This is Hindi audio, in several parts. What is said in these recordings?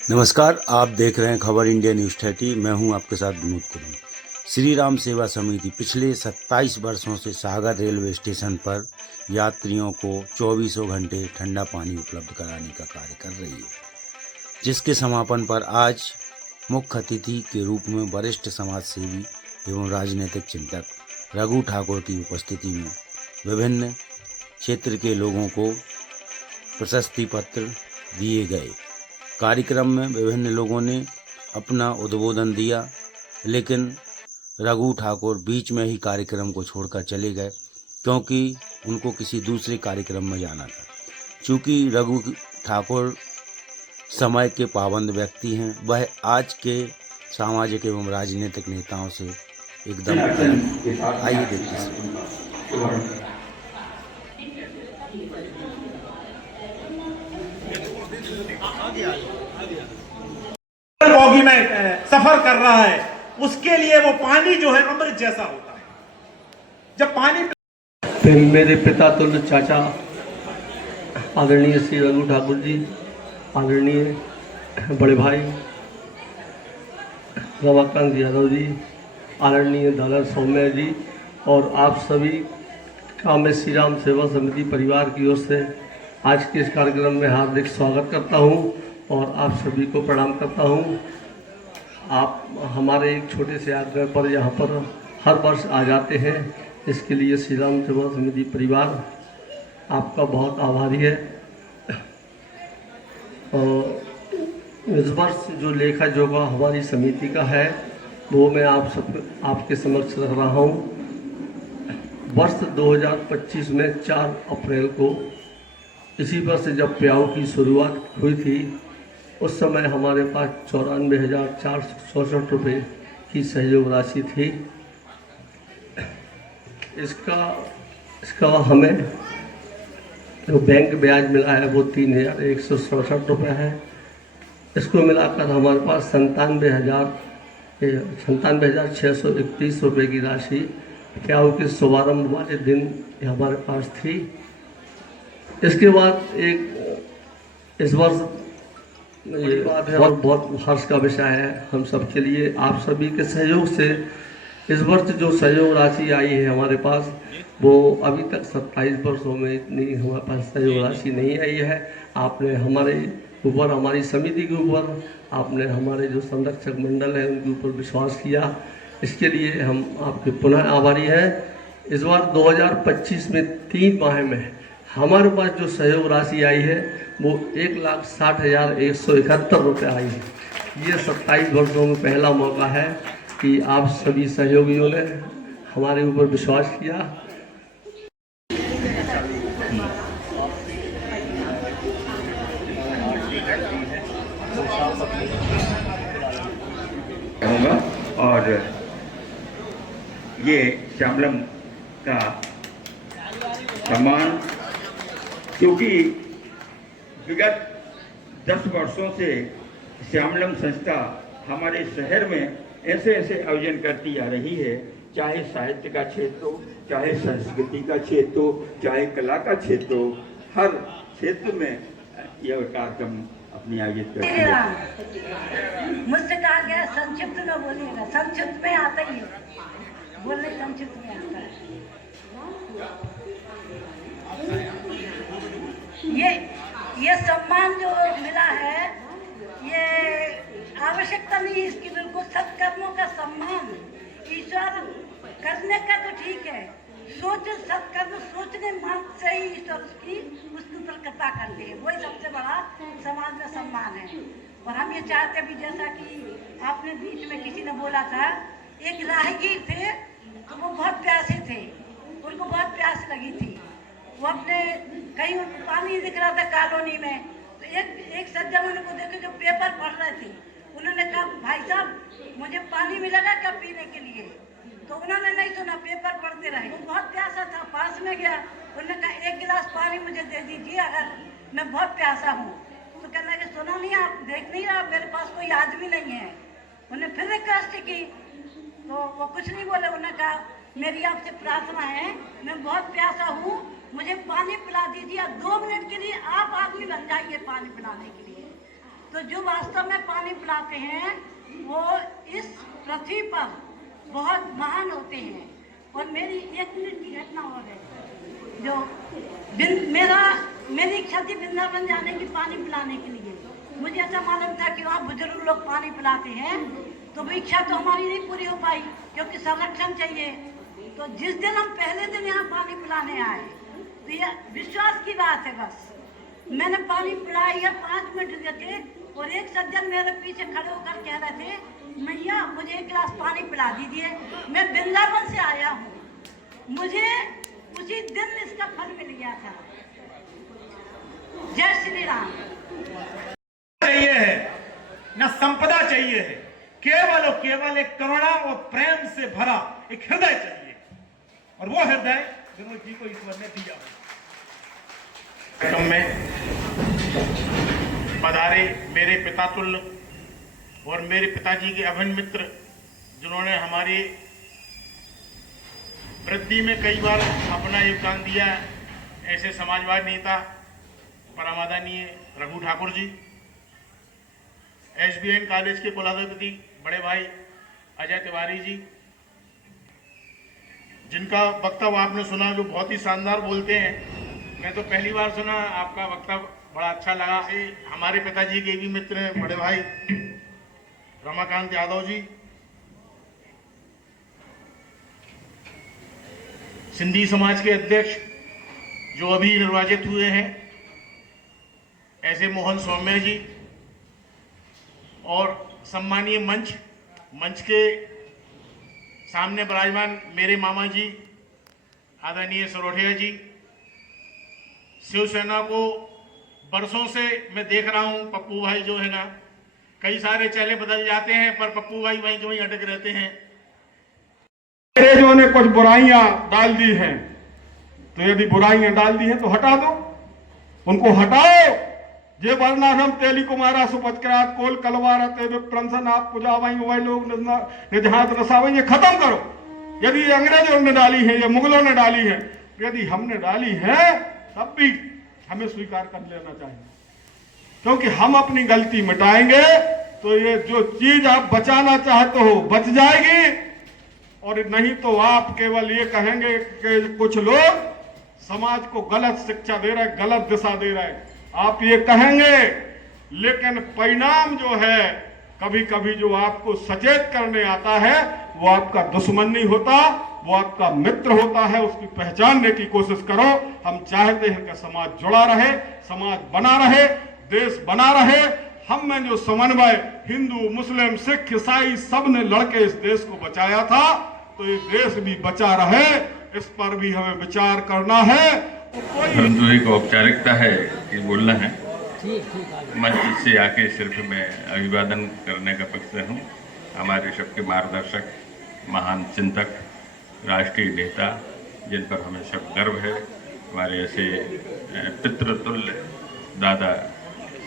नमस्कार, आप देख रहे हैं खबर इंडिया न्यूज़ 30। मैं हूं आपके साथ विनोद कुर्मी। श्री राम सेवा समिति पिछले 27 वर्षों से सागर रेलवे स्टेशन पर यात्रियों को 24 घंटे ठंडा पानी उपलब्ध कराने का कार्य कर रही है, जिसके समापन पर आज मुख्य अतिथि के रूप में वरिष्ठ समाज सेवी एवं राजनीतिक चिंतक रघु ठाकुर की उपस्थिति में विभिन्न क्षेत्र के लोगों को प्रशस्ति पत्र दिए गए। कार्यक्रम में विभिन्न लोगों ने अपना उद्बोधन दिया, लेकिन रघु ठाकुर बीच में ही कार्यक्रम को छोड़कर चले गए क्योंकि उनको किसी दूसरे कार्यक्रम में जाना था। चूँकि रघु ठाकुर समय के पाबंद व्यक्ति हैं, वह आज के सामाजिक एवं राजनीतिक नेताओं से एकदम अलग। आइए देखते हैं। बोगी में सफर कर रहा है, उसके लिए वो पानी जो है अमृत जैसा होता है। जब पानी मेरे पिता तुल्य चाचा आदरणीय श्री रघु ठाकुर जी, आदरणीय बड़े भाई रमाकांत यादव जी, आदरणीय दादा सौम्य जी और आप सभी का मैं श्री राम सेवा समिति परिवार की ओर से आज के इस कार्यक्रम में हार्दिक स्वागत करता हूं और आप सभी को प्रणाम करता हूं। आप हमारे एक छोटे से आग्रह पर यहाँ पर हर वर्ष आ जाते हैं, इसके लिए श्री राम सेवा समिति परिवार आपका बहुत आभारी है। और इस वर्ष जो लेखा जोखा हमारी समिति का है वो मैं आपके समक्ष रख रहा हूँ। वर्ष 2025 में 4 अप्रैल को इसी वर्ष जब प्याऊ की शुरुआत हुई थी, उस समय हमारे पास 94,464 रुपये की सहयोग राशि थी। इसका हमें जो बैंक ब्याज मिला है वो 3,167 रुपये है। इसको मिलाकर हमारे पास 97,631 रुपये की राशि प्याऊ के शुभारंभ वाले दिन हमारे पास थी। इसके बाद इस वर्ष ये बात है और बहुत हर्ष का विषय है हम सब के लिए। आप सभी के सहयोग से इस वर्ष जो सहयोग राशि आई है हमारे पास, वो अभी तक 27 वर्षों में इतनी हमारे पास सहयोग राशि नहीं आई है। आपने हमारे ऊपर, हमारी समिति के ऊपर, आपने हमारे जो संरक्षक मंडल है उनके ऊपर विश्वास किया, इसके लिए हम आपके पुनः आभारी हैं। इस बार 2025 में 3 माह में हमारे पास जो सहयोग राशि आई है वो 1,60,171 रुपये आई है। ये 27 वर्षों में पहला मौका है कि आप सभी सहयोगियों ने हमारे ऊपर विश्वास किया। और ये श्यामलम का सम्मान, क्योंकि विगत 10 वर्षों से श्यामलम संस्था हमारे शहर में ऐसे आयोजन करती आ रही है, चाहे साहित्य का क्षेत्र हो, चाहे संस्कृति का क्षेत्र हो, चाहे कला का क्षेत्र हो, हर क्षेत्र में यह कार्यक्रम अपनी आयोजित करती है। मुझसे कहा गया संक्षिप्त में बोलिएगा, संक्षिप्त में आता ही है, बोलने संक्षिप्त में आता है। ये सम्मान जो मिला है, ये आवश्यकता नहीं इसकी, बिल्कुल सत्कर्मों का सम्मान। ईश्वर करने का तो ठीक है, सत्कर्म सोचने मात्र से ही ईश्वर उसके ऊपर कृपा करते हैं, वही सबसे बड़ा समाज में सम्मान है। और हम ये चाहते भी, जैसा कि आपने बीच में किसी ने बोला था, एक राहगीर थे तो वो बहुत प्यासे थे, उनको बहुत प्यास लगी थी, वो अपने कहीं उनको पानी दिख रहा था कॉलोनी में, तो एक सज्जन उनको देखे जो पेपर पढ़ रहे थे, उन्होंने कहा भाई साहब मुझे पानी मिलेगा क्या पीने के लिए? तो उन्होंने नहीं सुना, पेपर पढ़ते रहे। वो बहुत प्यासा था, पास में गया, उन्होंने कहा 1 गिलास पानी मुझे दे दीजिए अगर मैं बहुत प्यासा हूँ। तो कहने लगे सुना नहीं, आप देख नहीं रहा मेरे पास कोई आदमी नहीं है। उन्हें फिर रिक्वेस्ट की तो वो कुछ नहीं बोले। उन्होंने कहा मेरी आपसे प्रार्थना है, मैं बहुत प्यासा हूँ, मुझे पानी पिला दीजिए, 2 मिनट के लिए आप आदमी बन जाइए पानी पिलाने के लिए। तो जो वास्तव में पानी पिलाते हैं वो इस पृथ्वी पर बहुत महान होते हैं। और मेरी 1 मिनट की घटना और है, जो मेरी इच्छा थी वृंदावन जाने की पानी पिलाने के लिए। मुझे ऐसा मालूम था कि वहाँ बुजुर्ग लोग पानी पिलाते हैं, तो वो इच्छा तो हमारी नहीं पूरी हो पाई क्योंकि संरक्षण चाहिए। तो जिस दिन हम पहले दिन यहाँ पानी पिलाने आए तो ये विश्वास की बात है, बस मैंने पानी पिलाई है 5 मिनट देते और एक सज्जन मेरे पीछे खड़े होकर कह रहे थे, मैया मुझे 1 गिलास पानी पिला दीजिए, मैं वृंदावन से आया हूँ। मुझे उसी दिन इसका फल मिल गया था। जय श्री राम। चाहिए है न संपदा चाहिए है, केवल और केवल एक करुणा और प्रेम से भरा एक हृदय चाहिए, और वो हृदय गुरु जी को ईश्वर ने दिया। में पधारे मेरे पिता तुल्य और मेरे पिताजी के अभिन्न मित्र, जिन्होंने हमारी वृद्धि में कई बार अपना योगदान दिया, ऐसे समाजवादी नेता परम आदरणीय रघु ठाकुर जी, SBN कॉलेज के कुलाधिपति बड़े भाई अजय तिवारी जी, जिनका वक्तव्य आपने सुना, जो बहुत ही शानदार बोलते हैं। मैं तो पहली बार सुना, आपका वक्तव्य बड़ा अच्छा लगा। हमारे पिताजी के भी मित्र हैं बड़े भाई रमाकांत यादव जी, सिंधी समाज के अध्यक्ष जो अभी निर्वाचित हुए हैं, ऐसे मोहन सौम्य जी, और सम्मानीय मंच के सामने विराजमान मेरे मामा जी आदरणीय सरोठिया जी। शिवसेना को बरसों से मैं देख रहा हूं, पप्पू भाई जो है ना, कई सारे चेहरे बदल जाते हैं पर पप्पू भाई वहीं वहीं अटक रहते हैं। अंग्रेजों ने कुछ बुराइयां डाल दी हैं, तो यदि बुराइयां डाल दी हैं तो हटा दो, उनको हटाओ। जे वर्णाधम तेली कुमारा सुपचक्रात कोल कलवारा ते विप्रंसन आप पुजावाई वही लोग निजहात रसावाई, ये खत्म करो। यदि ये अंग्रेजों ने डाली है, ये मुगलों ने डाली है, यदि हमने डाली है तब भी हमें स्वीकार कर लेना चाहिए, क्योंकि हम अपनी गलती मिटाएंगे तो ये जो चीज आप बचाना चाहते हो बच जाएगी, और नहीं तो आप केवल ये कहेंगे कि कुछ लोग समाज को गलत शिक्षा दे रहे, गलत दिशा दे रहे, आप ये कहेंगे, लेकिन परिणाम जो है, कभी कभी जो आपको सचेत करने आता है वो आपका दुश्मन नहीं होता, वो आपका मित्र होता है। उसकी पहचानने की कोशिश करो। हम चाहते हैं कि समाज जुड़ा रहे, समाज बना रहे, देश बना रहे। हम में जो समन्वय हिंदू मुस्लिम सिख ईसाई सब ने लड़के इस देश को बचाया था, तो ये देश भी बचा रहे, इस पर भी हमें विचार करना है। परंतु एक औपचारिकता है कि बोलना है, मंच से आके सिर्फ मैं अभिवादन करने का पक्ष में हूँ। हमारे सबके मार्गदर्शक, महान चिंतक, राष्ट्रीय नेता, जिन पर हमें सब गर्व है, हमारे ऐसे पितृतुल्य दादा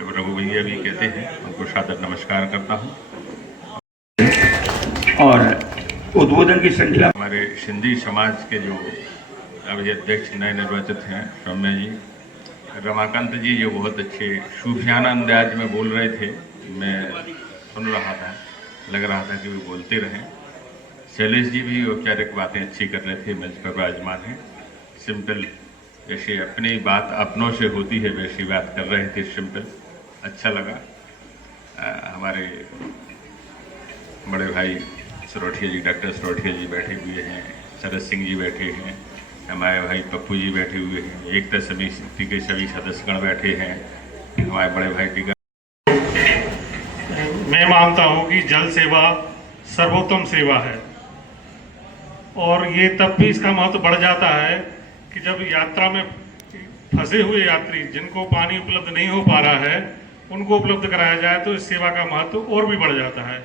रघु भैया भी कहते हैं, उनको सादर नमस्कार करता हूँ। और उद्बोधन की श्रृंखला हमारे सिंधी समाज के जो अभी अध्यक्ष नए निर्वाचित हैं सौम्य जी, रमाकांत जी जो बहुत अच्छे सूफियाना अंदाज में बोल रहे थे, मैं सुन रहा था, लग रहा था कि वो बोलते रहें। शैलेश जी भी औपचारिक बातें अच्छी कर रहे थे, मंच पर विराजमान हैं। सिंपल, जैसे अपनी बात अपनों से होती है वैसी बात कर रहे थे, सिंपल, अच्छा लगा। हमारे बड़े भाई सरोठिया जी, डॉक्टर सरोठिया जी बैठे हुए हैं, शरद सिंह जी बैठे हैं, हमारे भाई पप्पू जी बैठे हुए हैं, एकता समिति के सभी सदस्यगण बैठे हैं, हमारे बड़े भाई टीका। मैं मानता हूं कि जल सेवा सर्वोत्तम सेवा है, और ये तब भी इसका महत्व बढ़ जाता है कि जब यात्रा में फंसे हुए यात्री जिनको पानी उपलब्ध नहीं हो पा रहा है उनको उपलब्ध कराया जाए तो इस सेवा का महत्व और भी बढ़ जाता है।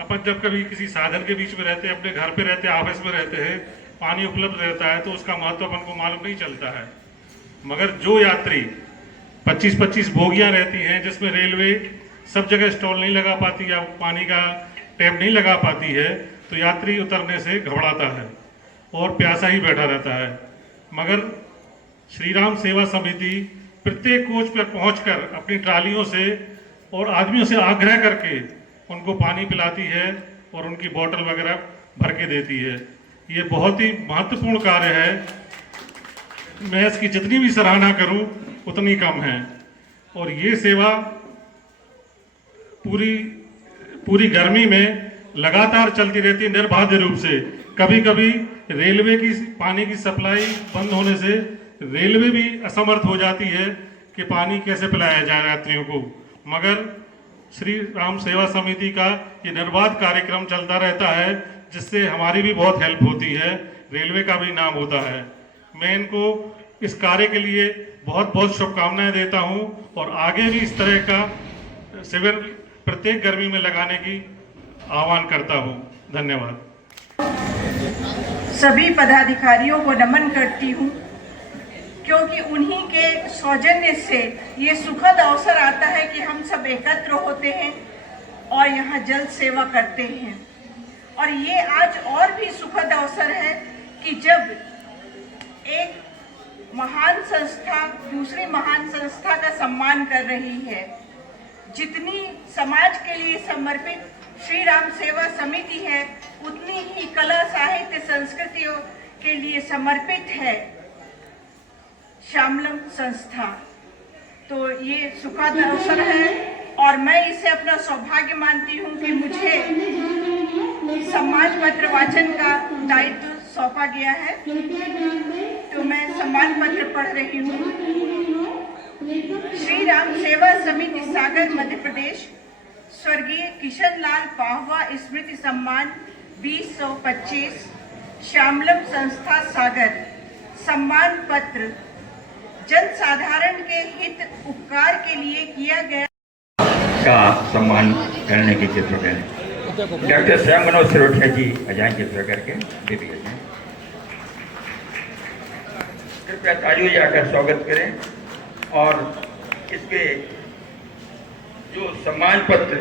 अपन जब कभी किसी साधन के बीच में रहते हैं, अपने घर पे रहते हैं, ऑफिस में रहते हैं, पानी उपलब्ध रहता है तो उसका महत्व अपन को मालूम नहीं चलता है। मगर जो यात्री 25-25 बोगियां रहती हैं, जिसमें रेलवे सब जगह स्टॉल नहीं लगा पाती या पानी का टैप नहीं लगा पाती है, तो यात्री उतरने से घबराता है और प्यासा ही बैठा रहता है। मगर श्री राम सेवा समिति प्रत्येक कोच पर पहुंचकर अपनी ट्रालियों से और आदमियों से आग्रह करके उनको पानी पिलाती है और उनकी बोतल वगैरह भर के देती है। ये बहुत ही महत्वपूर्ण कार्य है। मैं इसकी जितनी भी सराहना करूं उतनी कम है। और ये सेवा पूरी गर्मी में लगातार चलती रहती है निर्बाध रूप से। कभी कभी रेलवे की पानी की सप्लाई बंद होने से रेलवे भी असमर्थ हो जाती है कि पानी कैसे पिलाया जाए यात्रियों को, मगर श्री राम सेवा समिति का ये निर्बाध कार्यक्रम चलता रहता है, जिससे हमारी भी बहुत हेल्प होती है, रेलवे का भी नाम होता है। मैं इनको इस कार्य के लिए बहुत बहुत शुभकामनाएं देता हूं और आगे भी इस तरह का शिविर प्रत्येक गर्मी में लगाने की आह्वान करता हूं। धन्यवाद। सभी पदाधिकारियों को नमन करती हूँ, क्योंकि उन्हीं के सौजन्य से ये सुखद अवसर आता है कि हम सब एकत्र होते हैं और यहाँ जल सेवा करते हैं। और ये आज और भी सुखद अवसर है कि जब एक महान संस्था दूसरी महान संस्था का सम्मान कर रही है, जितनी समाज के लिए समर्पित श्री राम सेवा समिति है, उतनी ही कला साहित्य संस्कृतियों के लिए समर्पित है श्यामलम संस्था। तो ये सुखद अवसर है और मैं इसे अपना सौभाग्य मानती हूँ कि मुझे सम्मान पत्र वाचन का दायित्व सौंपा गया है। तो मैं सम्मान पत्र पढ़ रही हूँ। श्री राम सेवा समिति सागर मध्य प्रदेश स्वर्गीय किशन लाल पाहवा स्मृति सम्मान 2025 श्यामलम संस्था सागर। सम्मान पत्र जन साधारण के हित उपकार के लिए किया गया का सम्मान करने की चित्र है। डॉक्टर श्याम मनोज सिरोठिया जी अजाएं चित्र करके दे दिए जाए। कृपया तालियों जाकर स्वागत करें और इसके जो सम्मान पत्र